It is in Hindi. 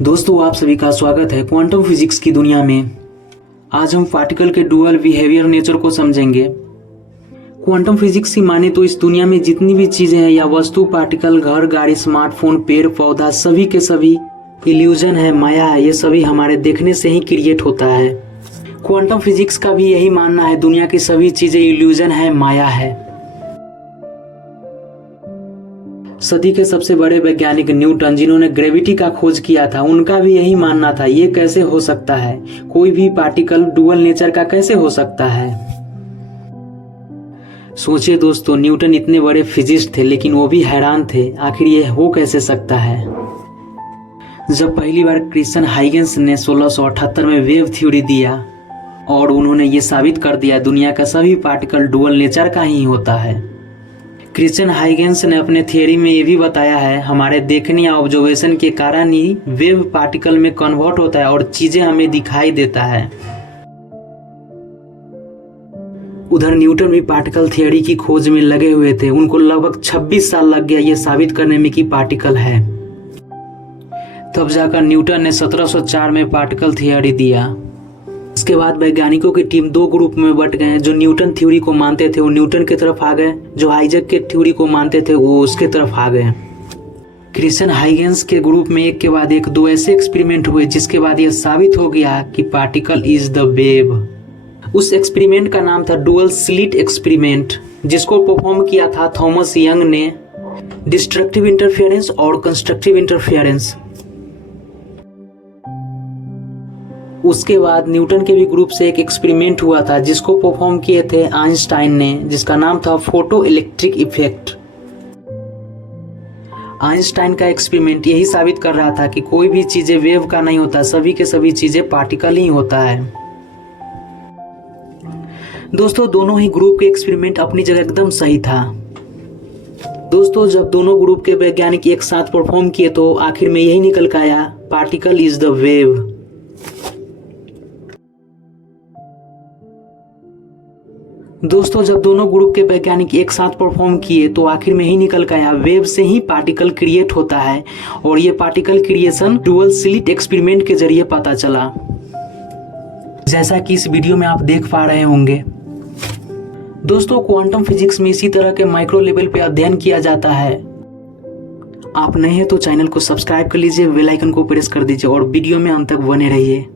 दोस्तों, आप सभी का स्वागत है क्वांटम फिजिक्स की दुनिया में। आज हम पार्टिकल के डुअल बिहेवियर नेचर को समझेंगे। क्वांटम फिजिक्स की माने तो इस दुनिया में जितनी भी चीजें हैं या वस्तु, पार्टिकल, घर, गाड़ी, स्मार्टफोन, पेड़ पौधा, सभी के सभी इल्यूजन है, माया है। ये सभी हमारे देखने से ही क्रिएट होता है। क्वांटम फिजिक्स का भी यही मानना है, दुनिया की सभी चीजें इल्यूजन है, माया है। सदी के सबसे बड़े वैज्ञानिक न्यूटन, जिन्होंने ग्रेविटी का खोज किया था, उनका भी यही मानना था, ये कैसे हो सकता है, कोई भी पार्टिकल डुअल नेचर का कैसे हो सकता है। सोचिए दोस्तों, न्यूटन इतने बड़े फिजिस्ट थे, लेकिन वो भी हैरान थे, आखिर ये हो कैसे सकता है। जब पहली बार क्रिश्चियन हाइगेंस ने 1678 में वेव थ्योरी दिया और उन्होंने ये साबित कर दिया दुनिया का सभी पार्टिकल डुअल नेचर का ही होता है। क्रिश्चियन हाइगेंस ने अपने थियोरी में ये भी बताया है, हमारे देखने या ऑब्जर्वेशन के कारण ही वेव पार्टिकल में कन्वर्ट होता है और चीजें हमें दिखाई देता है। उधर न्यूटन भी पार्टिकल थियोरी की खोज में लगे हुए थे। उनको लगभग 26 साल लग गया ये साबित करने में कि पार्टिकल है। तब जाकर न्यूटन ने 1704 में पार्टिकल थियोरी दिया। इसके बाद वैज्ञानिकों की टीम दो ग्रुप में बट गए। जो न्यूटन थ्योरी को मानते थे वो न्यूटन की तरफ आ गए, जो आइजैक के थ्योरी को मानते थे वो उसके तरफ आ गए। क्रिश्चियन हाइगेंस के ग्रुप में एक के बाद एक दो ऐसे एक्सपेरिमेंट हुए जिसके बाद यह साबित हो गया कि पार्टिकल इज द वेव। उस एक्सपेरिमेंट का नाम था डुअल स्लिट एक्सपेरिमेंट, जिसको परफॉर्म किया था थॉमस यंग ने। डिस्ट्रक्टिव इंटरफेरेंस और कंस्ट्रक्टिव इंटरफेरेंस। उसके बाद न्यूटन के भी ग्रुप से एक एक्सपेरिमेंट हुआ था जिसको परफॉर्म किए थे आइंस्टाइन ने, जिसका नाम था फोटो इलेक्ट्रिक इफेक्ट। आइंस्टाइन का एक्सपेरिमेंट यही साबित कर रहा था कि कोई भी चीजें वेव का नहीं होता, सभी के सभी चीजें पार्टिकल ही होता है। दोस्तों, दोनों ही ग्रुप के एक्सपेरिमेंट अपनी जगह एकदम सही था। दोस्तों, जब दोनों ग्रुप के वैज्ञानिक एक साथ परफॉर्म किए तो आखिर में यही निकल कर आया, पार्टिकल इज द वेव। दोस्तों, जब दोनों ग्रुप के वैज्ञानिक एक साथ परफॉर्म किए तो आखिर में ही निकल कर आया, वेव से ही पार्टिकल क्रिएट होता है। और ये particle creation dual slit experiment के जरिए पता चला, जैसा कि इस वीडियो में आप देख पा रहे होंगे। दोस्तों, क्वांटम फिजिक्स में इसी तरह के माइक्रो लेवल पे अध्ययन किया जाता है। आप नए हैं तो चैनल को सब्सक्राइब कर लीजिए, बेल आइकन को प्रेस कर दीजिए और वीडियो में अंत तक बने रहिए।